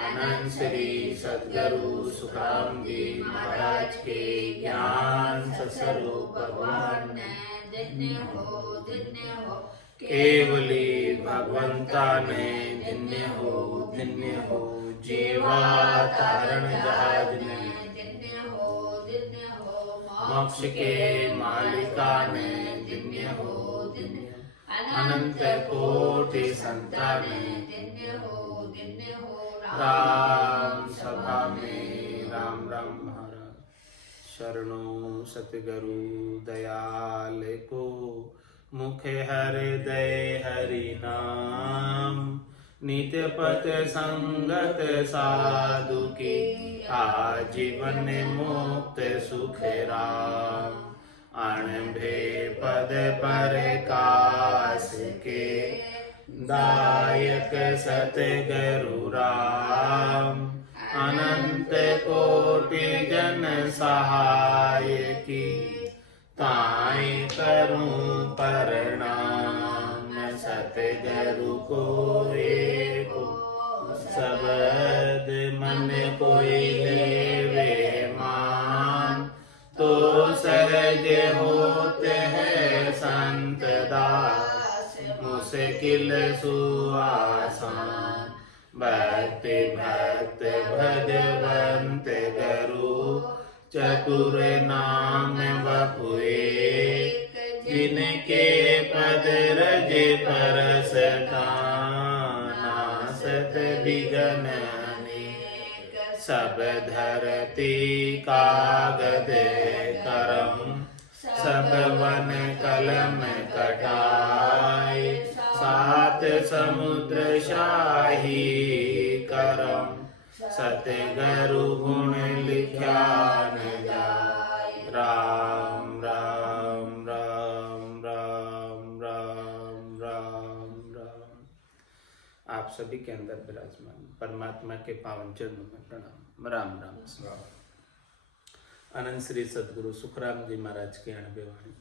अनंत श्री सद्गुरु सुखराम जी महाराज के ज्ञान स्वरूप भगवान ने धन्य हो केवली भगवंता ने धन्य हो जीवा तारण जहाज ने धन्य हो मोक्ष के मालिका ने धन्य हो अनंत कोटि संतान धन्य हो राम सभा में राम राम महाराज शरणों सतगुरु दयाल को मुखे हृदय हरि नाम नित्य पथ संगत साधु की आजीवन मुक्त सुख राम अणभे पद पर कास के दायक सतगुरु राम अनंत कोटि जन सहाय की ताई करूं प्रणाम सतगुरु को एको शब्द मन कोई लेवे मान तो सहज होते हैं संत दास मुश्किल सुआसान भक्ति भक्त भगवंत गुरु चतुर नाम बपुए जिनके पद रज परस नासत विघ्न सब धरती कागद करम सब वन कलम कटाई सात समुद्र शाही करम सतगुरु गुण लिख्या न जाय राम राम राम राम राम राम राम। आप सभी के अंदर विराजमान परमात्मा के पावन चरणों में प्रणाम राम राम। अनंत श्री सद्गुरु सुखराम जी महाराज की 90 वाणी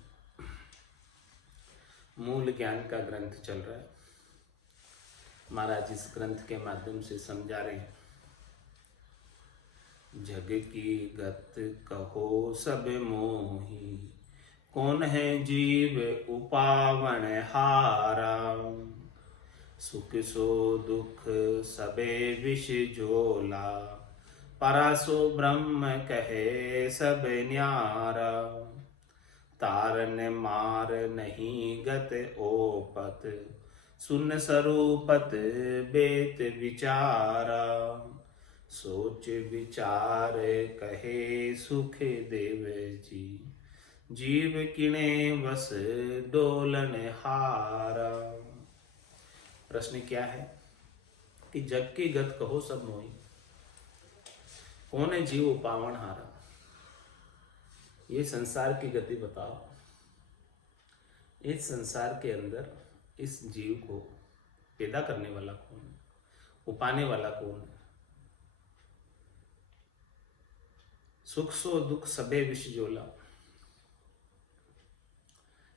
मूल ज्ञान का ग्रंथ चल रहा है। महाराज इस ग्रंथ के माध्यम से समझा रहे हैं जग की गत कहो सब मोही कौन है जीव उपावन हारा सुख सो दुख सबे विष झोला परासो ब्रह्म कहे सब न्यारा तारन मार नहीं गत ओपत सुन स्वरूपत बेत विचारा सोच विचार कहे सुख देव जी जीव किणे बस डोलन हारा। प्रश्न क्या है कि जग की गत कहो सब मोही कौन है जीव पावन हारा। ये संसार की गति बताओ। इस संसार के अंदर इस जीव को पैदा करने वाला कौन है, उपाने वाला कौन है। सुख सो दुख सबे विष जोला।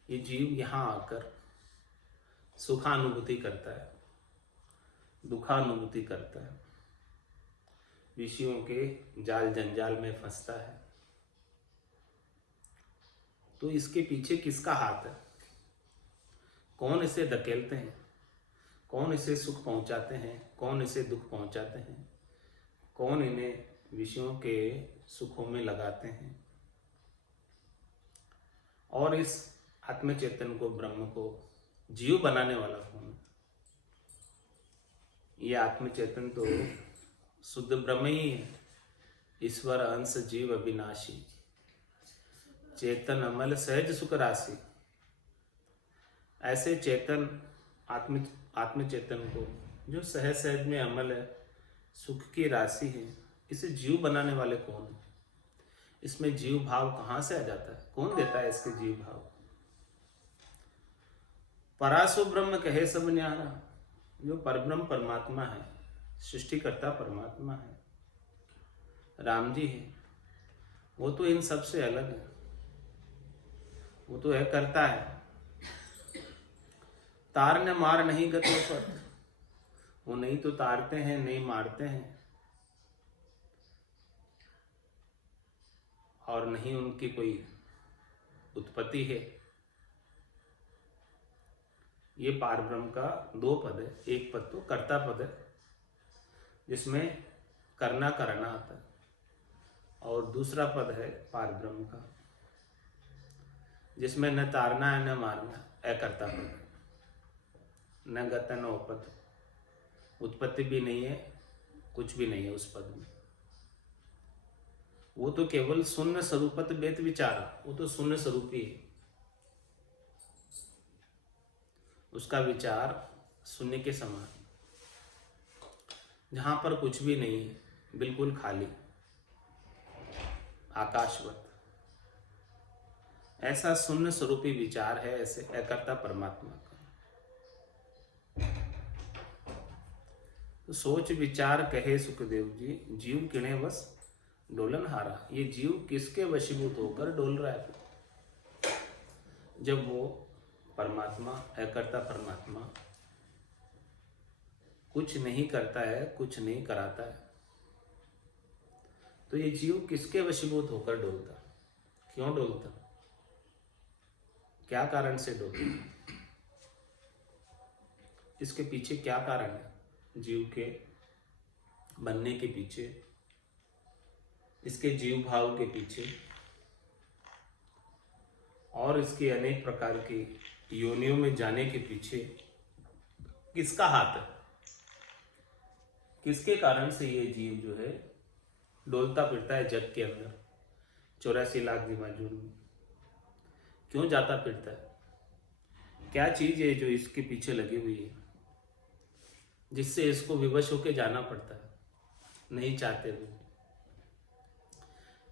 ये जीव यहां आकर सुखानुभूति करता है, दुखानुभूति करता है, विषयों के जाल जंजाल में फंसता है। तो इसके पीछे किसका हाथ है? कौन इसे धकेलते हैं, कौन इसे सुख पहुंचाते हैं, कौन इसे दुख पहुंचाते हैं, कौन इन्हें विषयों के सुखों में लगाते हैं। और इस आत्म चेतन को, ब्रह्म को जीव बनाने वाला कौन है? ये आत्म चेतन तो शुद्ध ब्रह्म ही है। ईश्वर अंश जीव अविनाशी चेतन अमल सहज सुख राशि। ऐसे चेतन आत्म चेतन को जो सहज सहज में अमल है, सुख की राशि है, इसे जीव बनाने वाले कौन है? इसमें जीव भाव कहां से आ जाता है? कौन देता है इसके जीव भाव? परासो ब्रह्म कहे सब न्यारा। जो परब्रह्म परमात्मा है, सृष्टिकर्ता परमात्मा है, राम जी है, वो तो इन सब से अलग है। वो तो है करता है। तार ने मार नहीं गतो पर। वो नहीं तो तारते हैं, नहीं मारते हैं, और नहीं उनकी कोई उत्पत्ति है। ये पारब्रह्म का दो पद है। एक पद तो कर्ता पद है जिसमें करना कराना आता है, और दूसरा पद है पारब्रह्म का जिसमें न तारना है न मारना, अकर्ता पद है। न गत न उपत, उत्पत्ति भी नहीं है, कुछ भी नहीं है उस पद में। वो तो केवल शून्य स्वरूपत वेद विचार, वो तो शून्य स्वरूप ही है। उसका विचार शून्य के समान, जहां पर कुछ भी नहीं है, बिल्कुल खाली, आकाशवत, ऐसा शून्य स्वरूपी विचार है ऐसे अकर्ता परमात्मा का। तो सोच विचार कहे सुखदेव जी, जीव किणे वश डोलन हारा। ये जीव किसके वशीभूत होकर डोल रहा है? जब वो परमात्मा, अकर्ता परमात्मा कुछ नहीं करता है, कुछ नहीं कराता है, तो ये जीव किसके वशीभूत होकर डोलता? क्यों डोलता? क्या कारण से डोलता? इसके पीछे क्या कारण है? जीव के बनने के पीछे, इसके जीव भाव के पीछे, और इसके अनेक प्रकार की योनियों में जाने के पीछे किसका हाथ है? किसके कारण से ये जीव जो है डोलता फिरता है जग के अंदर 84 लाख दिमाजून में? क्यों जाता फिरता है? क्या चीज है जो इसके पीछे लगी हुई है जिससे इसको विवश होके जाना पड़ता है नहीं चाहते हुए?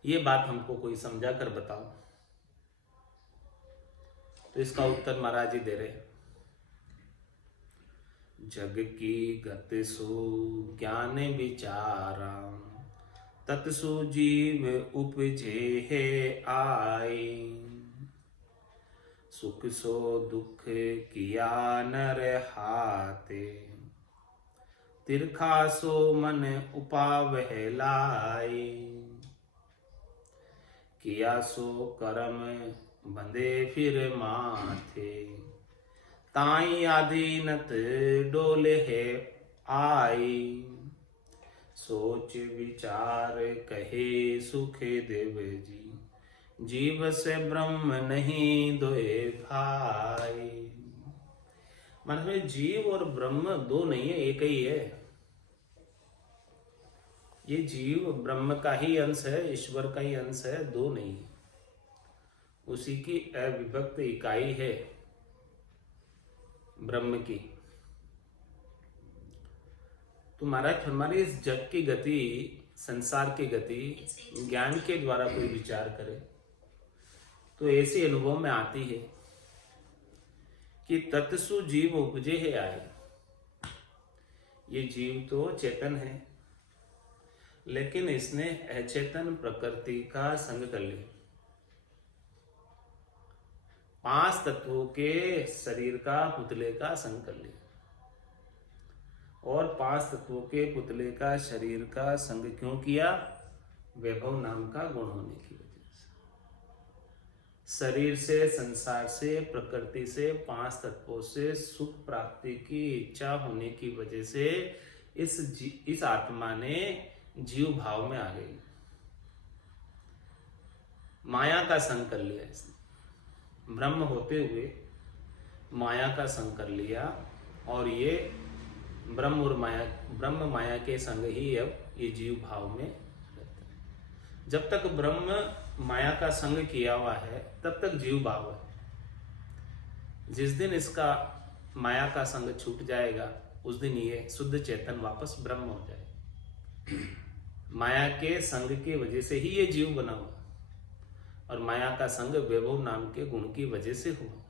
ये बात हमको कोई समझा कर बताओ। तो इसका उत्तर महाराज जी दे रहे, जग की गत सो ज्ञान विचारा, तत्सु जीव उपजे है आए, सुख सो दुख किया नर हाथे, तिरखा सो मन उपावहलाए, किया सो कर्म बंधे फिर माथे, ताई आधीनत डोले है आई, सोच विचार कहे सुख देव जी, जीव से ब्रह्म नहीं दोए भाई। मतलब जीव और ब्रह्म दो नहीं है, एक ही है। ये जीव ब्रह्म का ही अंश है, ईश्वर का ही अंश है, दो नहीं है। उसी की अविभक्त इकाई है ब्रह्म की। तो महाराज हमारी इस जग की गति, संसार की गति ज्ञान के द्वारा कोई विचार करे तो ऐसे अनुभव में आती है कि तत्सु जीव उपजे है आए। ये जीव तो चेतन है, लेकिन इसने अचेतन प्रकृति का संग कर लिया। 5 तत्वों के शरीर का, पुतले का संग कर लिया। और 5 तत्वों के पुतले का, शरीर का संग क्यों किया? वैभव नाम का गुण होने की वजह से। शरीर से, संसार से, प्रकृति से, 5 तत्वों से सुख प्राप्ति की इच्छा होने की वजह से इस आत्मा ने जीव भाव में आ गई, माया का संग कर लिया इसने। ब्रह्म होते हुए माया का संग कर लिया, और ये ब्रह्म और माया, ब्रह्म माया के संग ही अब ये जीव भाव में रहता है। जब तक ब्रह्म माया का संग किया हुआ है तब तक जीव भाव है। जिस दिन इसका माया का संग छूट जाएगा उस दिन ये शुद्ध चेतन वापस ब्रह्म हो जाए। माया के संग की वजह से ही ये जीव बना हुआ, और माया का संग वैभव नाम के गुण की वजह से हुआ।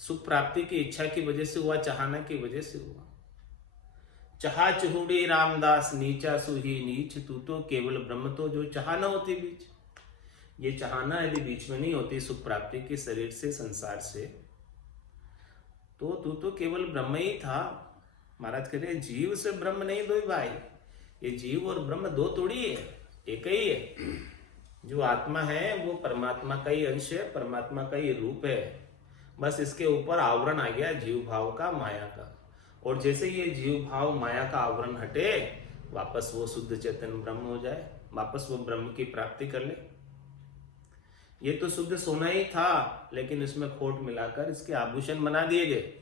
सुख प्राप्ति की इच्छा की वजह से हुआ, चाहना की वजह से हुआ। चाहा चहुड़ी रामदास नीचा सुही नीच, तू तो केवल ब्रह्म तो जो चाहना होती बीच। ये चाहना यदि बीच में नहीं होती सुख प्राप्ति की शरीर से, संसार से, तो तू तो केवल ब्रह्म ही था। महाराज कह रहे जीव से ब्रह्म नहीं दो भाई, ये जीव और ब्रह्म दो थोड़ी है, एक ही है। जो आत्मा है वो परमात्मा का ही अंश है, परमात्मा का ही रूप है। बस इसके ऊपर आवरण आ गया जीव भाव का, माया का। और जैसे ये जीव भाव माया का आवरण हटे, वापस वो शुद्ध चेतन ब्रह्म हो जाए, वापस वो ब्रह्म की प्राप्ति कर ले। ये तो शुद्ध सोना ही था, लेकिन इसमें खोट मिलाकर इसके आभूषण बना दिए गए।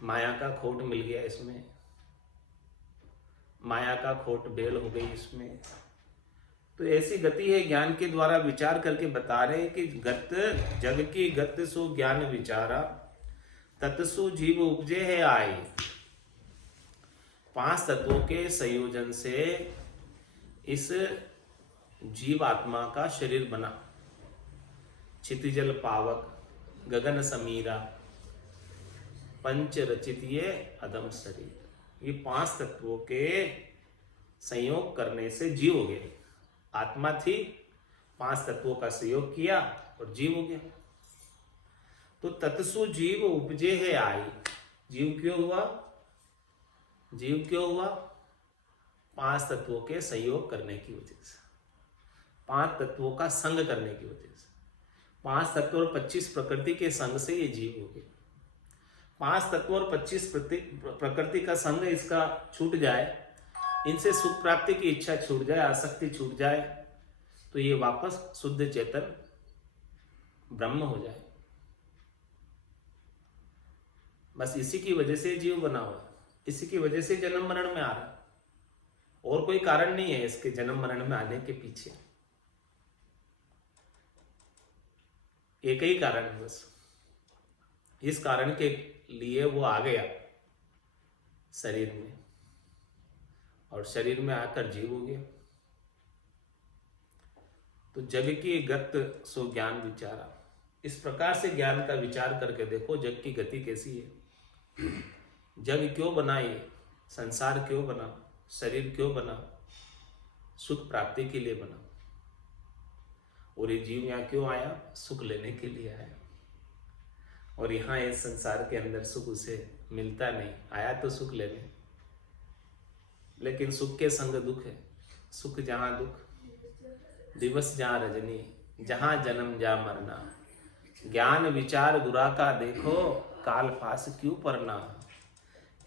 माया का खोट मिल गया इसमें, माया का खोट बेल हो गई इसमें। तो ऐसी गति है, ज्ञान के द्वारा विचार करके बता रहे हैं कि गत जग की गत सो ज्ञान विचारा, तत्सु जीव उपजे है आई। 5 तत्वों के संयोजन से इस जीव आत्मा का शरीर बना। क्षितिजल पावक, गगन समीरा, पंच रचित ये अदम शरीर। ये 5 तत्वों के संयोग करने से जीव हो गए। आत्मा थी, 5 तत्वों का संयोग किया और जीव हो गया। तो तत्सु जीव उपजे है आई। जीव क्यों हुआ? जीव क्यों हुआ? 5 तत्वों के संयोग करने की वजह से, 5 तत्वों का संग करने की वजह से। 5 तत्व और 25 प्रकृति के संग से ये जीव हो गए। 5 तत्व और 25 प्रकृति का संग इसका छूट जाए, इनसे सुख प्राप्ति की इच्छा छूट जाए, आसक्ति छूट जाए, तो ये वापस शुद्ध चेतन ब्रह्म हो जाए। बस इसी की वजह से जीव बना हुआ, इसी की वजह से जन्म मरण में आ रहा। और कोई कारण नहीं है इसके जन्म मरण में आने के पीछे, एक ही कारण है बस। इस कारण के लिए वो आ गया शरीर में, और शरीर में आकर जीव हो गया। तो जग की गत सो ज्ञान विचारा। इस प्रकार से ज्ञान का विचार करके देखो जग की गति कैसी है। जग क्यों बना, ये संसार क्यों बना, शरीर क्यों बना? सुख प्राप्ति के लिए बना। और ये जीव यहाँ क्यों आया? सुख लेने के लिए आया। और यहाँ इस संसार के अंदर सुख उसे मिलता नहीं। आया तो सुख लेने, लेकिन सुख के संग दुख है। सुख जहाँ दुख, दिवस जहाँ रजनी, जहाँ जन्म जहाँ मरना। ज्ञान विचार गुरा का देखो, काल फांस क्यों परना।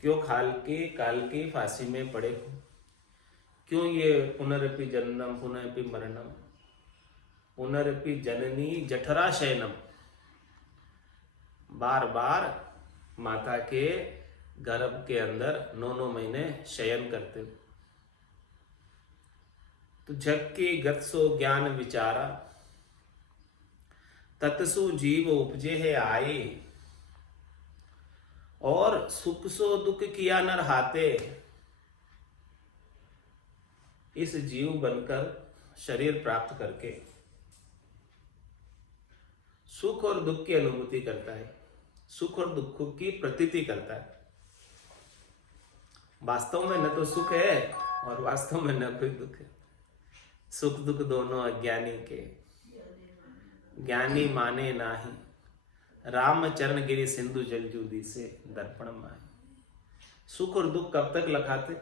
क्यों काल की फांसी में पड़े हो? क्यों ये पुनरपि जन्म पुनरपि मरणम, पुनरपि जननी जठरा शयनम। बार बार माता के गर्भ के अंदर 9 महीने शयन करते हो। तो जग की गत सो ज्ञान विचारा, तत्सु जीव उपजे है आई। और सुख सो दुख किया नर हाथे। इस जीव बनकर शरीर प्राप्त करके सुख और दुख की अनुभूति करता है, सुख और दुख की प्रतीति करता है। वास्तव में न तो सुख है और वास्तव में न कोई दुख है। सुख दुख दोनों अज्ञानी के, ज्ञानी माने नाही। राम चरण गिरी सिंधु जल जूदी से दर्पण माए। सुख और दुख कब तक लखाते?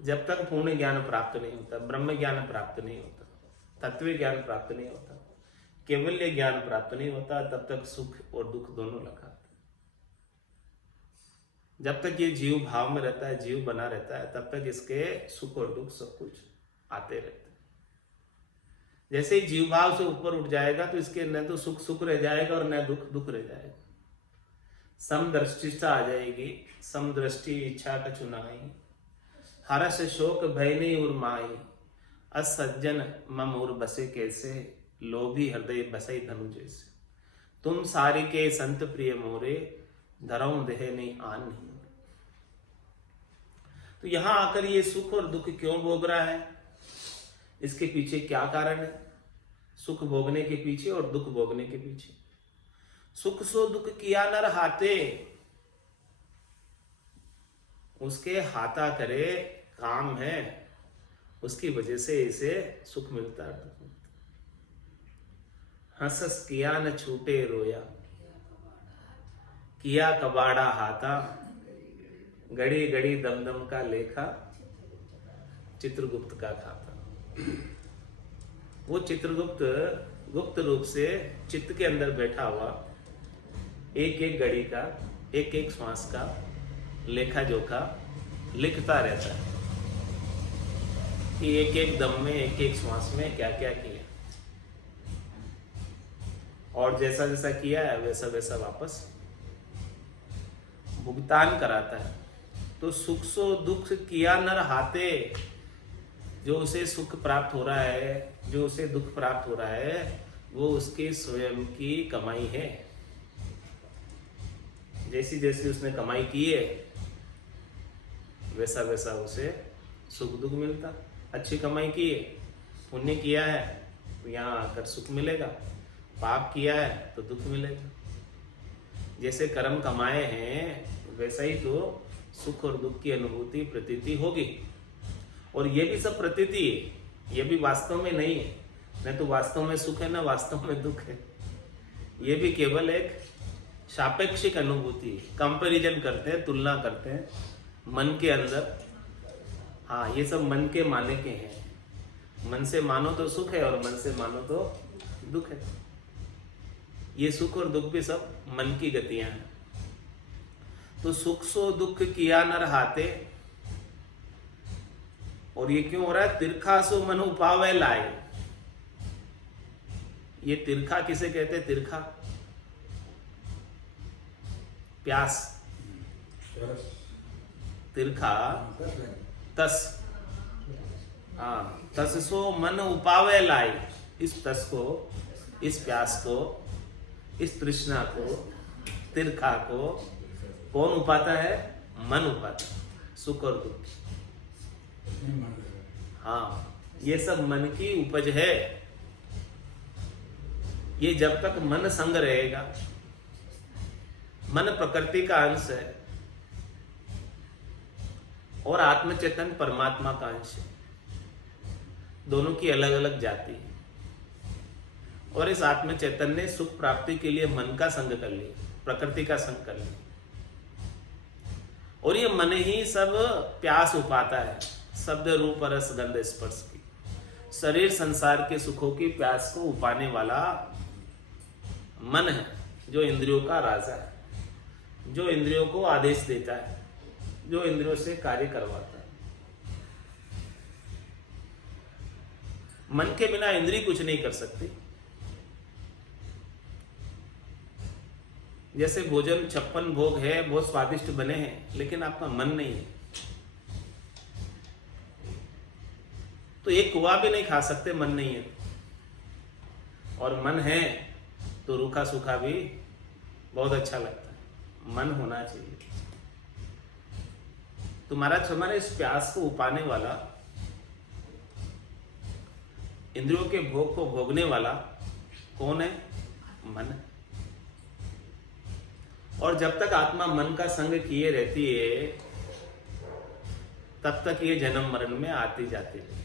जब तक पूर्ण ज्ञान प्राप्त नहीं होता, ब्रह्म ज्ञान प्राप्त नहीं होता, तत्व ज्ञान प्राप्त नहीं होता, केवल्य ज्ञान प्राप्त नहीं होता, तब तक सुख और दुख दोनों लखाते। जब तक ये जीव भाव में रहता है, जीव बना रहता है, तब तक इसके सुख और दुख सब कुछ आते रहते हैं। जैसे ही जीव भाव से ऊपर उठ जाएगा तो इसके न तो सुख सुख रह जाएगा और न दुख दुख रह जाएगा। समदृष्टिता आ जाएगी। समदृष्टि इच्छा का चुनाई, हर्ष शोक भय नहीं उर्माई। असज्जन मम उर बसे कैसे, लोभी हृदय बसई धनु जैसे। तुम सारी के संत प्रिय मोरे, धरऊं देह नहीं आन नहीं। तो यहां आकर ये सुख और दुख क्यों भोग रहा है? इसके पीछे क्या कारण है? सुख भोगने के पीछे और दुख भोगने के पीछे। सुख सो दुख किया नर हाथे। उसके हाथा करे काम है, उसकी वजह से इसे सुख मिलता है। हंसस किया न छूटे रोया, किया कबाड़ा हाथा। घड़ी घड़ी दमदम का लेखा, चित्रगुप्त का खाता। वो चित्रगुप्त गुप्त रूप से चित्त के अंदर बैठा हुआ एक एक घड़ी का, एक एक श्वास का लेखा जोखा लिखता रहता है कि एक एक दम में, एक एक श्वास में क्या क्या किया, और जैसा जैसा किया है वैसा वैसा वापस भुगतान कराता है। तो सुख सो दुख किया नर हाथे, जो उसे सुख प्राप्त हो रहा है, जो उसे दुख प्राप्त हो रहा है, वो उसके स्वयं की कमाई है। जैसी जैसी उसने कमाई की है वैसा वैसा उसे सुख दुख मिलता। अच्छी कमाई की है, पुण्य किया है तो यहाँ आकर सुख मिलेगा, पाप किया है तो दुख मिलेगा। जैसे कर्म कमाए हैं वैसा ही तो सुख और दुख की अनुभूति प्रतीति होगी। और ये भी सब प्रतीति है, ये भी वास्तव में नहीं है। न तो वास्तव में सुख है, न वास्तव में दुख है। ये भी केवल एक सापेक्षिक अनुभूति है। कंपैरिजन करते हैं, तुलना करते हैं मन के अंदर। हाँ, ये सब मन के माने के हैं। मन से मानो तो सुख है और मन से मानो तो दुख है। ये सुख और दुख भी सब मन की गतियां हैं। तो सुख सो दुख किया नर हाथे, और ये क्यों हो रहा है? तिरखा सो मन उपावे लाए। ये तिरखा किसे कहते हैं? तिरखा प्यास, तिरखा तस। हाँ, तस सो मन उपावे लाए। इस तस को, इस प्यास को, इस तृष्णा को, तिरखा को कौन उपाता है? मन उपाता है, सुख और दुख। हाँ, ये सब मन की उपज है। ये जब तक मन संग रहेगा, मन प्रकृति का अंश है और आत्म चेतन परमात्मा का अंश है। दोनों की अलग अलग जाति है। और इस आत्म चैतन्य ने सुख प्राप्ति के लिए मन का संग कर लिया, प्रकृति का संग कर लिया। और ये मन ही सब प्यास उपाता है, शब्द रूप रस गंध स्पर्श की। शरीर संसार के सुखों की प्यास को उपाने वाला मन है, जो इंद्रियों का राजा है, जो इंद्रियों को आदेश देता है, जो इंद्रियों से कार्य करवाता है। मन के बिना इंद्रिय कुछ नहीं कर सकती। जैसे भोजन 56 भोग है, बहुत स्वादिष्ट बने हैं, लेकिन आपका मन नहीं है तो एक कुआ भी नहीं खा सकते, मन नहीं है। और मन है तो रूखा सूखा भी बहुत अच्छा लगता है। मन होना चाहिए। तुम्हारे इस प्यास को उपाने वाला, इंद्रियों के भोग को भोगने वाला कौन है? मन। और जब तक आत्मा मन का संग किए रहती है तब तक ये जन्म मरण में आती जाती रहती।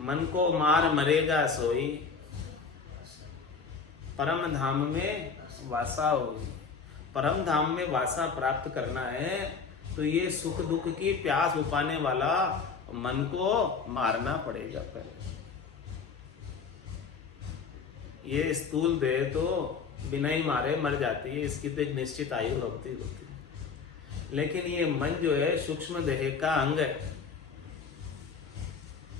मन को मार मरेगा सोई, परम धाम में वासा होगी। परम धाम में वासा प्राप्त करना है तो ये सुख दुख की प्यास उपाने वाला मन को मारना पड़ेगा पहले। ये स्थूल देह तो बिना ही मारे मर जाती है, इसकी तो एक निश्चित आयु होती है। लेकिन ये मन जो है सूक्ष्म देह का अंग है।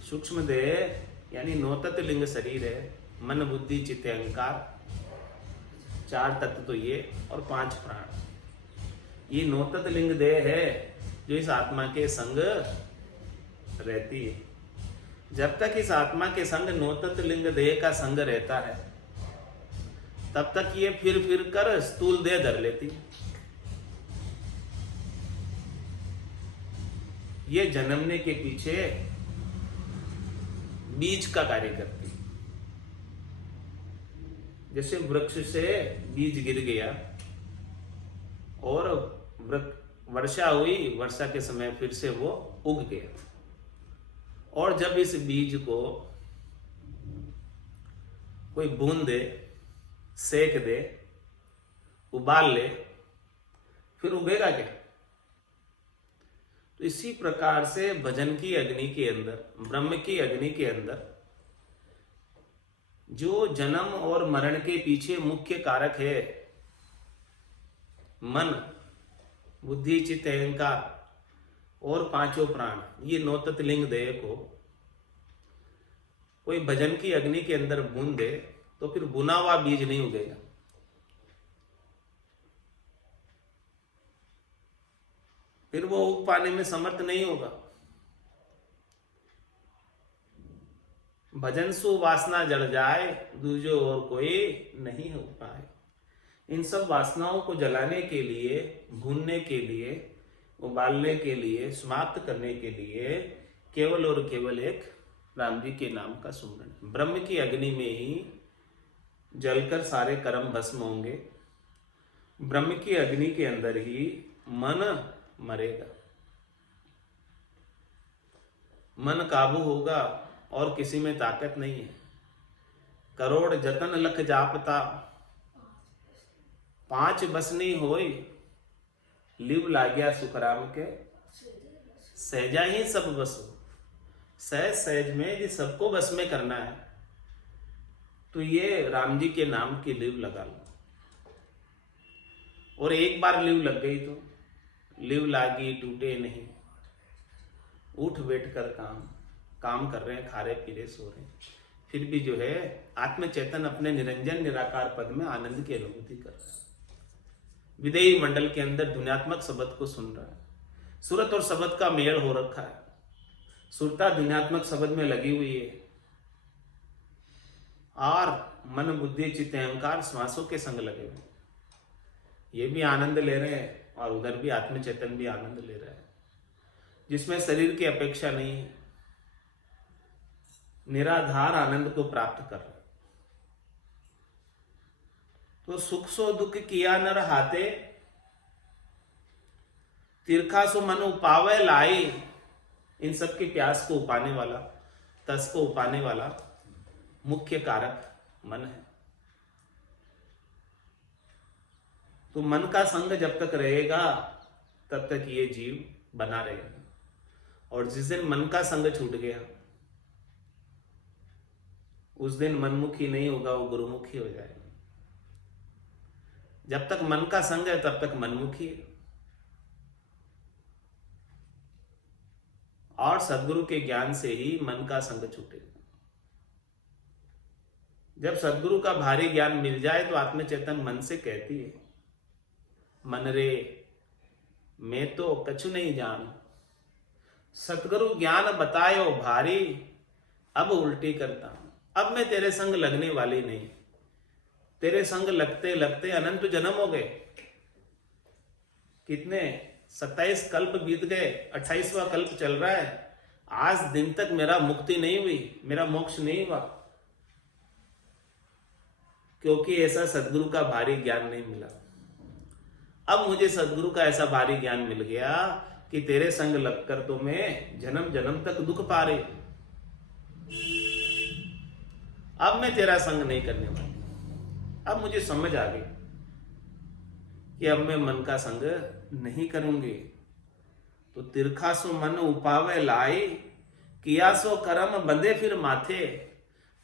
सूक्ष्म देह यानी नौतत लिंग शरीर है। मन बुद्धि चित्त अहंकार, 4 तत्व तो ये, और 5 प्राण। ये नौतत लिंग देह है जो इस आत्मा के संग रहती है। जब तक इस आत्मा के संग नौतत लिंग देह का संग रहता है तब तक ये फिर फिर कर स्थूल देह धर लेती। ये जन्मने के पीछे बीज का कार्य करती। जैसे वृक्ष से बीज गिर गया और वर्षा हुई, वर्षा के समय फिर से वो उग गया। और जब इस बीज को कोई बूंद दे, सेक दे, उबाल ले, फिर उगेगा क्या? तो इसी प्रकार से भजन की अग्नि के अंदर, ब्रह्म की अग्नि के अंदर जो जन्म और मरण के पीछे मुख्य कारक है, मन, बुद्धि, चित्त, अहंकार और पांचों प्राण, ये नौ तत्लिंग देह को कोई भजन की अग्नि के अंदर भून दे तो फिर बुना हुआ बीज नहीं उगेगा। फिर वो उग पाने में समर्थ नहीं होगा। भजन सु वासना जड़ जाए, दूजो और कोई नहीं हो पाए। इन सब वासनाओं को जलाने के लिए, भूनने के लिए, उबालने के लिए, समाप्त करने के लिए केवल और केवल एक राम जी के नाम का सुमरन। ब्रह्म की अग्नि में ही जलकर सारे कर्म भस्म होंगे। ब्रह्म की अग्नि के अंदर ही मन मरेगा, मन काबू होगा और किसी में ताकत नहीं है। करोड़ जतन लख जापता, पांच बस नहीं होई, लिव लाग्या सुखराम के, सहजा ही सब बस हो। सहज सहज में यदि सबको बस में करना है तो ये राम जी के नाम की लिव लगा लो। और एक बार लिव लग गई तो लिव लागी टूटे नहीं, उठ बैठ कर काम कर रहे हैं, खा रहे पी रहे सो रहे हैं, फिर भी जो है आत्म चेतन अपने निरंजन निराकार पद में आनंद की अनुभूति कर रहा है। विदेही मंडल के अंदर ध्वन्यात्मक शब्द को सुन रहा है। सूरत और शब्द का मेल हो रखा है, सुरता ध्वन्यात्मक शब्द में लगी हुई है और मन, बुद्धि, चित्त, अहंकार श्वासों के संग लगे हुए। ये भी आनंद ले रहे हैं और उधर भी आत्म चेतन भी आनंद ले रहा है, जिसमें शरीर की अपेक्षा नहीं है, निराधार आनंद को प्राप्त कर रहा है। तो सुख सो दुख किया न रहाते, तिरखा सो मन उपावे लाई। इन सब की प्यास को उपाने वाला, तस को उपाने वाला मुख्य कारक मन है। तो मन का संग जब तक रहेगा तब तक ये जीव बना रहेगा, और जिस दिन मन का संग छूट गया उस दिन मनमुखी नहीं होगा, वो गुरुमुखी हो जाएगा। जब तक मन का संग है तब तक मनमुखी है। और सद्गुरु के ज्ञान से ही मन का संग छूटेगा। जब सद्गुरु का भारी ज्ञान मिल जाए तो आत्मचेतन मन से कहती है, मन रे मैं तो कछु नहीं जान, सतगुरु ज्ञान बतायो भारी, अब उल्टी करता हूं। अब मैं तेरे संग लगने वाली नहीं। तेरे संग लगते लगते अनंत जन्म हो गए, कितने 27 कल्प बीत गए, 28वां कल्प चल रहा है। आज दिन तक मेरा मुक्ति नहीं हुई, मेरा मोक्ष नहीं हुआ, क्योंकि ऐसा सद्गुरु का भारी ज्ञान नहीं मिला। अब मुझे सद्गुरु का ऐसा भारी ज्ञान मिल गया कि तेरे संग लगकर तो मैं जन्म जन्म तक दुख पा रही। अब मैं तेरा संग नहीं करने वाली। अब मुझे समझ आ गई कि अब मैं मन का संग नहीं करूंगी। तो तिरखा सो मन उपावे लाई, किया सो कर्म बंधे फिर माथे।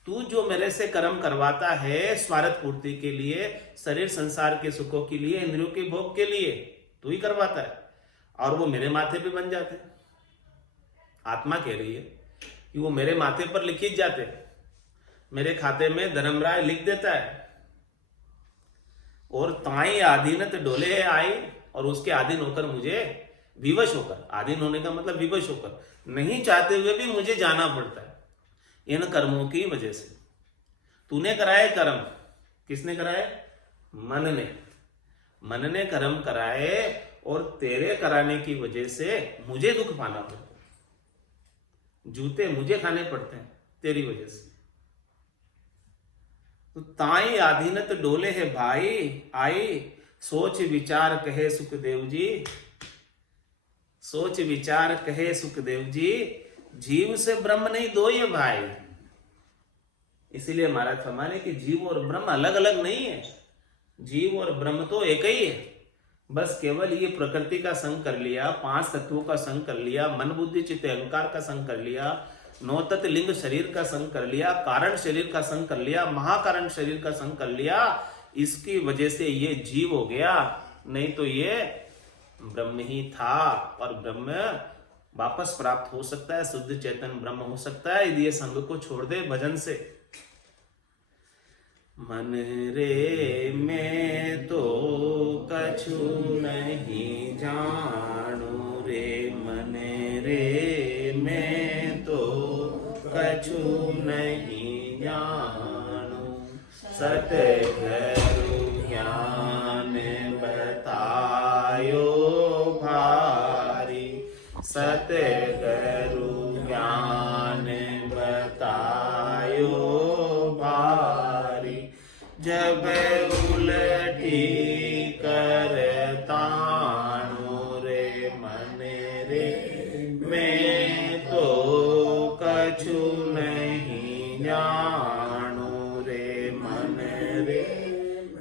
तू जो मेरे से कर्म करवाता है स्वार्थ पूर्ति के लिए, शरीर संसार के सुखों के लिए, इंद्रियों के भोग के लिए तू ही करवाता है, और वो मेरे माथे पे बन जाते। आत्मा कह रही है कि वो मेरे माथे पर लिखित जाते, मेरे खाते में धर्मराय लिख देता है। और ताई आधीनत डोले आई, और उसके अधीन होकर मुझे विवश होकर, अधीन होने का मतलब विवश होकर, नहीं चाहते हुए भी मुझे जाना पड़ता है इन कर्मों की वजह से। तूने कराए कर्म, किसने कराए? मन ने। मन ने कर्म कराए और तेरे कराने की वजह से मुझे दुख पाना पड़ता है, जूते मुझे खाने पड़ते हैं तेरी वजह से। तो ताई आधीनत डोले है भाई आई, सोच विचार कहे सुखदेव जी, सोच विचार कहे सुखदेव जी, जीव से ब्रह्म नहीं दो ये भाई। इसीलिए महाराज फरमाने कि जीव और ब्रह्म अलग अलग नहीं है, जीव और ब्रह्म तो एक ही है। बस केवल ये प्रकृति का संग कर लिया, 5 तत्वों का संग कर लिया, मन बुद्धि चित्त अहंकार का संग कर लिया, 9 तत्व लिंग शरीर का संग कर लिया, कारण शरीर का संग कर लिया, महाकारण शरीर का संग कर लिया, इसकी वजह से ये जीव हो गया। नहीं तो ये ब्रह्म ही था और ब्रह्म वापस प्राप्त हो सकता है, शुद्ध चेतन ब्रह्म हो सकता है यदि ये संग को छोड़ दे भजन से। मन रे मैं तो कछु नहीं जानू रे, मन रे मैं तो कछु नहीं जानू, सतगुरु ज्ञान बतायो भारी, सतगुरु ज्ञान बतायो भारी, जब उलटी करतानु रे, मन रे मैं तो कछु नहीं जानू रे, मन रे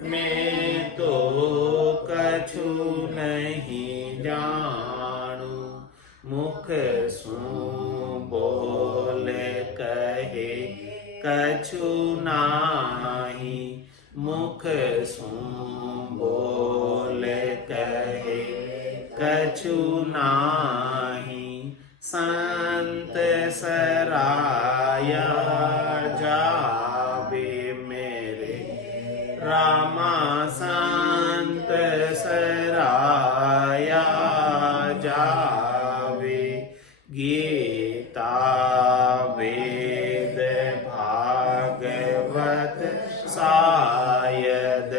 मैं तो कछु नहीं जानू, मुख सु बोल कहे कछु नाही, मुख सु बोल कहे कछु नाही, संत सराया जावे मेरे रामा, संत सराया जावे, गीता वेद भागवत सायद,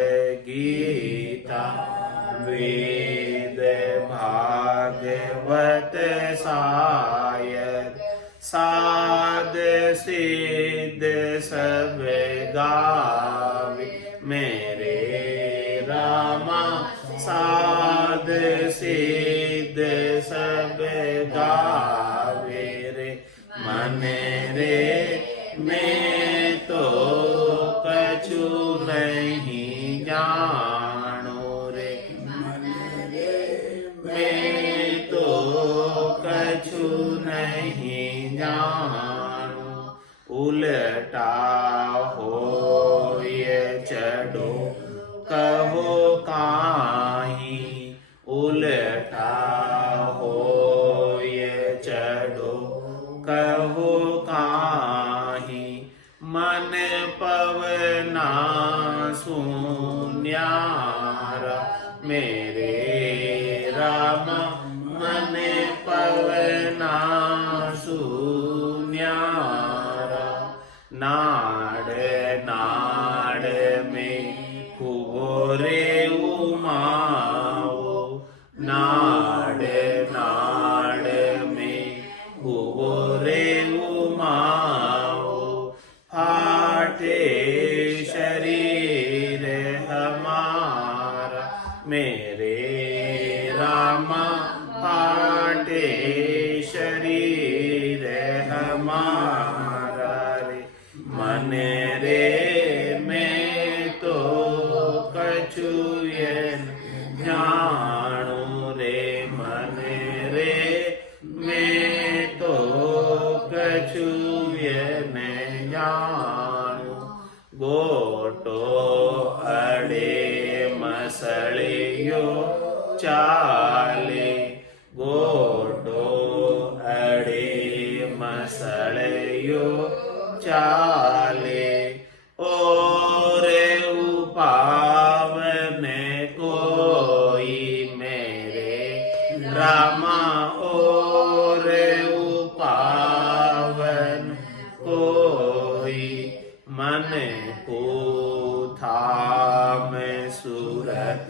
गीता वेद भागवत सायद, साध सिद्ध सब गावे मेरे रामा, साध सिद्ध सब गावे रे, मन रे मैं तो कछु नहीं जानू रे, मन रे मैं तो कछु नहीं जानू, उल्टा हो ये चढ़ो कहो काहीं, उल्टा हो ये चढ़ो कहो काहीं, मन पवना शून्यारा मेरे रामा, मन पवना शून्यारा, नाड़ नाड़ में हुओ रे उमाओ, नाड़ नाड़ में हुओ रे उमाओ, फाटे शरीर हमारा मेरे रामा, फाटे शरीर हमारा रे, मन रे मैं तो कछु ये जानू रे, मन रे मैं तो कछु ये न जानू, गोटो अड़े मसलियो चाले, गोटो अड़े मसलियो चाले, और उपावन कोई मेरे रामा, और उपावन कोई, मन को थाम सूरत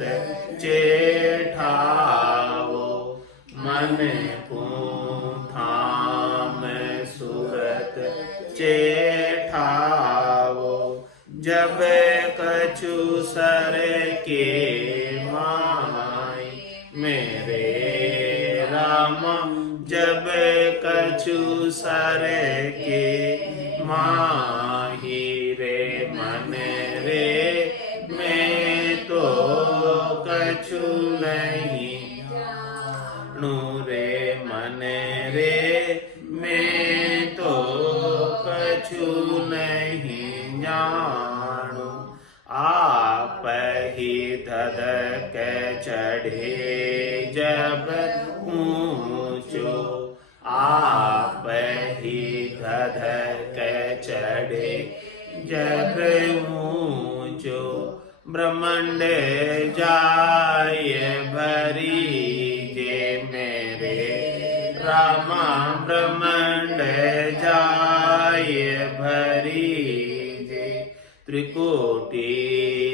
चेठाओ, मन को थाम सूरत चेठाओ, जब कछु सर के माई मेरे रामा, जब कछु सर के माही रे, मन रे मैं तो कछु नहीं जानू रे मन रे, मैं तो कछु नहीं जानू। आप ही धधक चढ़े जब ऊंचो, आप ही धधक चढ़े जब ऊंचो, ब्रह्मांड जाय भरी जे मेरे रामा, ब्रह्मांड जाय भरी जे। त्रिकोटि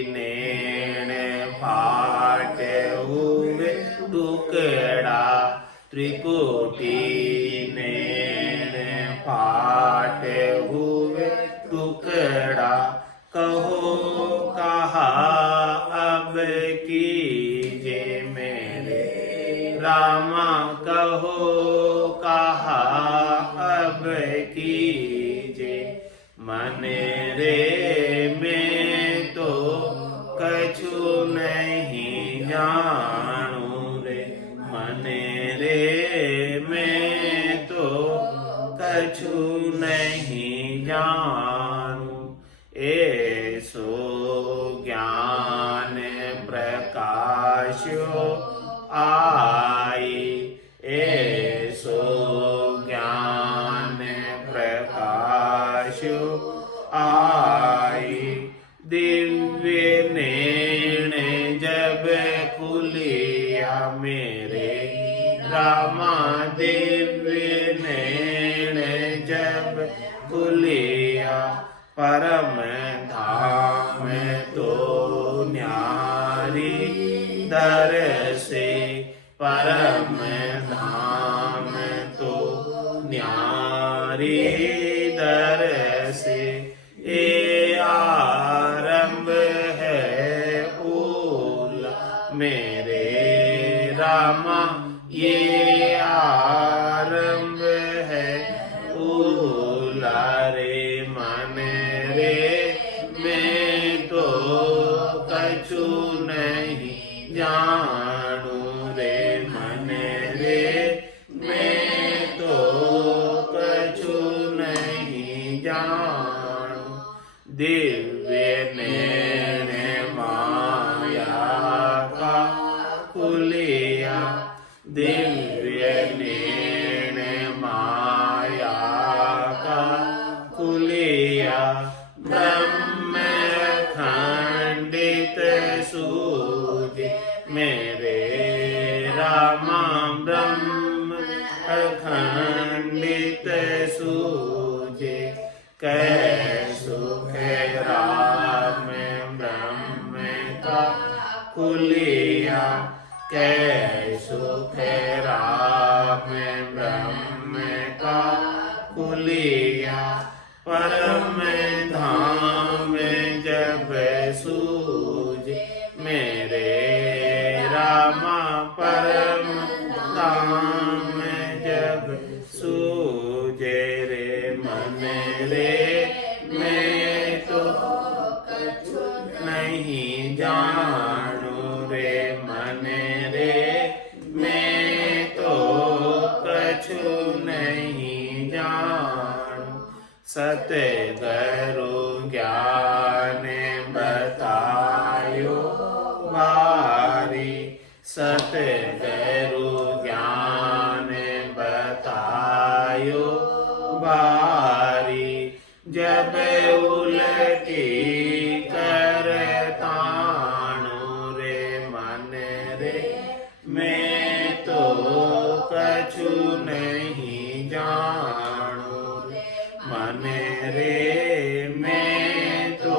नैन फाट हुए टुकड़ा, त्रिकोटि नैन फाट हुए टुकड़ा, कहो कहा अब कीजे मेरे रामा, कहो कहा अब कीजे। मन रे मैं तो कछु नहीं जानू रे, मन रे मैं तो कछु नहीं जानू। ऐसो ज्ञान प्रकाशो आई, ऐसो ज्ञान प्रकाशो आई, दिव्य नैन जब खुलिया मेरे रामा, दिव्य नैन जब खुलिया, परम धाम तो न्यारी दर से, परम धाम तो न्यारी दर से। ये आरंभ है ओला मेरे रामा, ये आरंभ है ओला रे मन रे, मैं तो कछु नहीं जानू रे मन रे, मैं तो कछु नहीं जानू। दिव्य नैन माया का खुलिया, दिव्य नैन माया का खुलिया, ब्रह्म खंडित सूझे मेरे रामा, ब्रह्म खंडित सूझे। कै सुख राम ब्रह्म का खुलिया, कै सुख राम ब्रह्म का खुलिया, परम धाम जब सूझे मेरे रामा, परम धाम जब सूझे रे मन रे, मैं तो कछु नहीं जानू रे मन रे, मैं तो कछु नहीं जानू। सतगुरु ज्ञान बतायो बारी, सतगुरु ज्ञान बतायो बारी, जब उलटी करताणु रे मन रे, मैं तो कछु नहीं जानू मन रे, मैं तो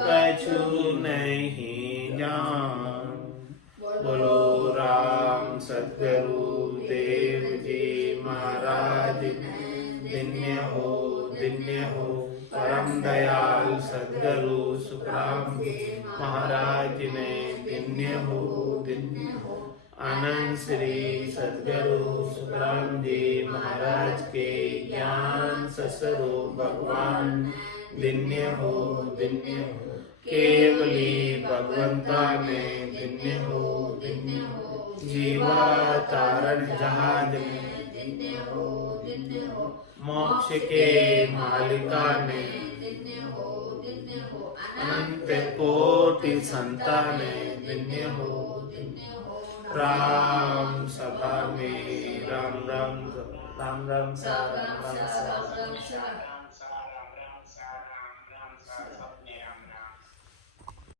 कछु नहीं जानू। बोलो राम सद्गुरु देव जी महाराज, धन्य हो धन्य हो परम दयाल सद्गुरु सुखराम महाराज ने, धन्य हो धन्य हो। आनंद श्री सद्गुरु सुखराम जी महाराज के ज्ञान ससुरो भगवान, धन्य हो धन्य हो। केवली भगवंता ने दिन्य हो जीवा तारण जहाज में दिन्य हो मोक्ष के मालिका ने अनंत कोटि संताने दिन्य हो राम सभा में राम राम सा राम राम सा राम राम सा